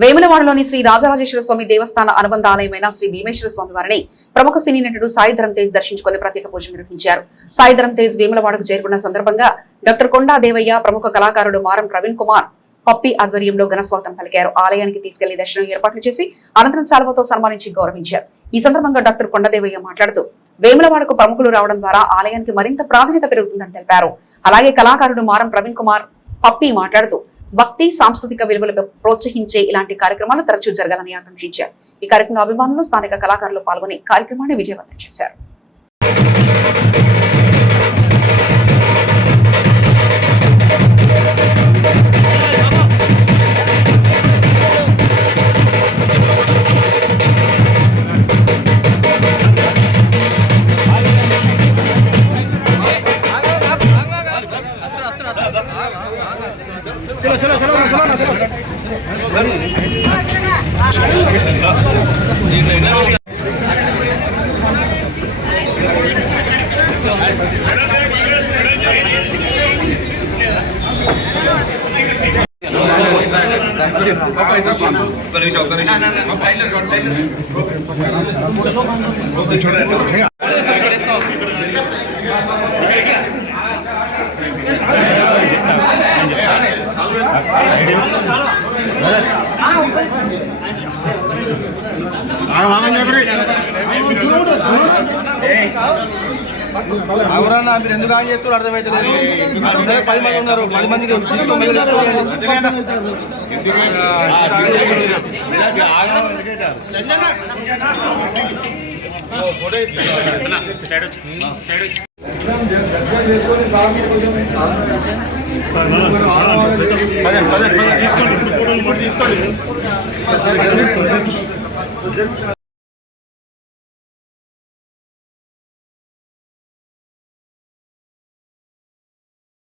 వేములవాడలోని శ్రీ రాజరాజేశ్వర స్వామి దేవస్థాన అనుబంధ ఆలయమైన శ్రీ భీమేశ్వర స్వామి వారిని ప్రముఖ సినీ నటుడు సాయిధరం తేజ్ దర్శించుకుని ప్రత్యేక పూజలు నిర్వహించారు. సాయిధరం తేజ్ వేములవాడకు చేరుకున్న సందర్భంగా డాక్టర్ కొండా దేవయ్య, ప్రముఖ కళాకారుడు మారం ప్రవీణ్ కుమార్ పప్పి ఆధ్వర్యంలో ఘనస్వాగతం పలికారు. ఆలయానికి తీసుకెళ్లి దర్శనం ఏర్పాట్లు చేసి అనంతరం శాలువతో సన్మానించి గౌరవించారు. ఈ సందర్భంగా డాక్టర్ కొండదేవయ్య మాట్లాడుతూ వేములవాడకు ప్రముఖులు రావడం ద్వారా ఆలయానికి మరింత ప్రాధాన్యత పెరుగుతుందని తెలిపారు. అలాగే కళాకారుడు మారం ప్రవీణ్ కుమార్ పప్పి మాట్లాడుతూ భక్తి సాంస్కృతిక విలువలకు ప్రోత్సహించే ఇలాంటి కార్యక్రమాలు తరచూ జరగాలని ఆకాంక్షించారు. ఈ కార్యక్రమంలో అభిమానులు, స్థానిక కళాకారులు పాల్గొని కార్యక్రమాన్ని విజయవంతం చేశారు. चलो चलो चलो चलो ना चलो అవరన్నా మీరు ఎందుకు ఆన్ చేస్తారు అర్థమైతే 10 మంది ఉన్నారు, 10 మందికి తీసుకోండి.